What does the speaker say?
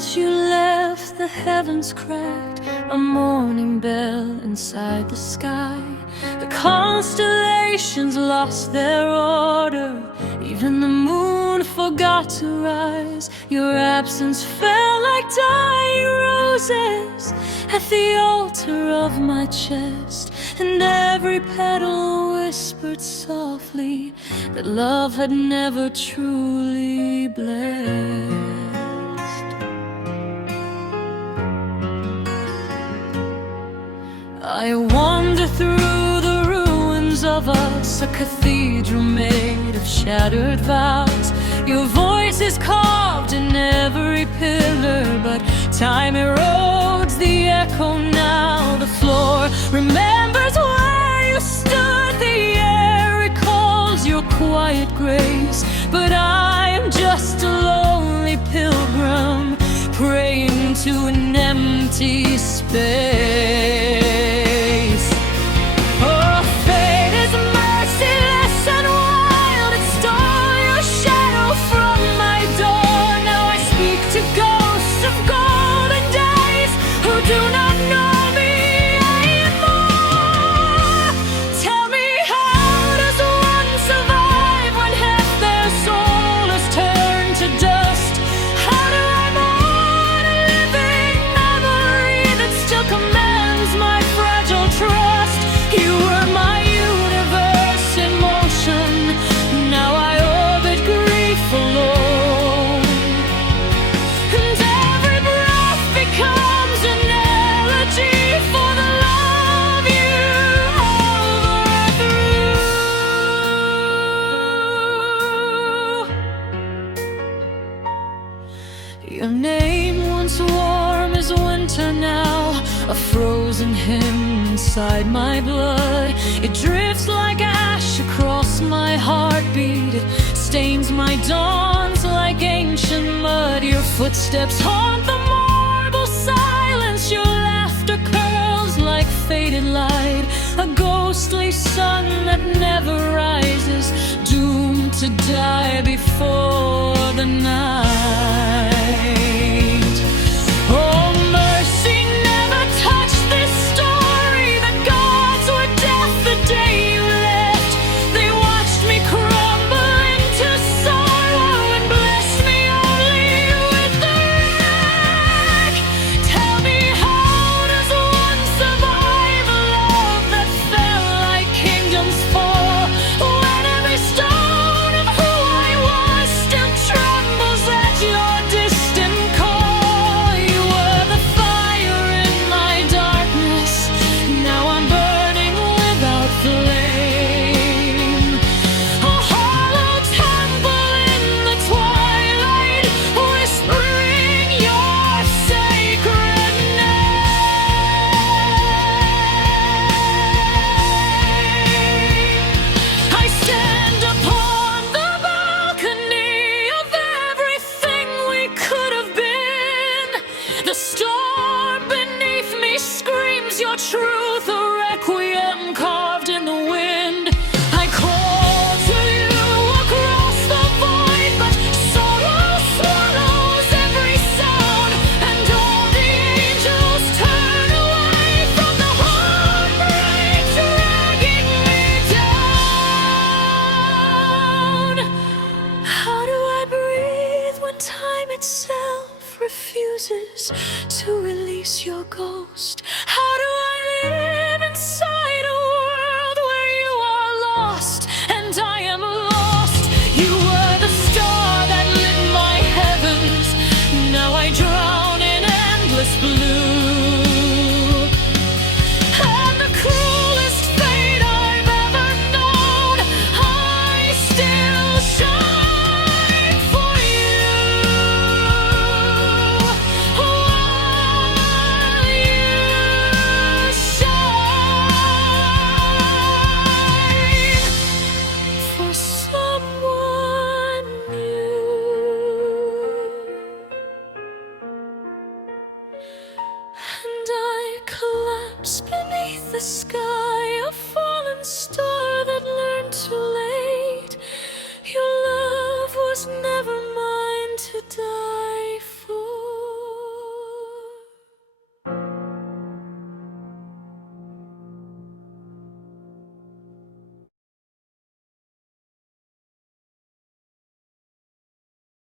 night you left, the heavens cracked, a morning bell inside the sky. The constellations lost their order, even the moon forgot to rise. Your absence fell like dying roses at the altar of my chest, and every petal whispered softly that love had never truly blessed. I wander through the ruins of us, a cathedral made of shattered vows. Your voice is carved in every pillar, but time erodes the echo now. The floor remembers where you stood, the air recalls your quiet grace, but I am just a lonely pilgrim praying to an empty space. Your name, once warm as winter now, a frozen hymn inside my blood. It drifts like ash across my heartbeat, it stains my dawns like ancient mud. Your footsteps haunt the marble silence, your laughter curls like faded light, a ghostly sun that never rises, doomed to die before the night. The storm beneath me screams your truth, a requiem carved in the wind. I call to you across the void, but sorrow swallows every sound, and all the angels turn away from the heartbreak dragging me down. How do I breathe when time itself refuses to release your ghost? How do I live inside a world where you are lost and I am lost? You were the star that lit my heavens, now I drown in endless blue. And the cruelest fate I've ever known, I still shine for you. Beneath the sky of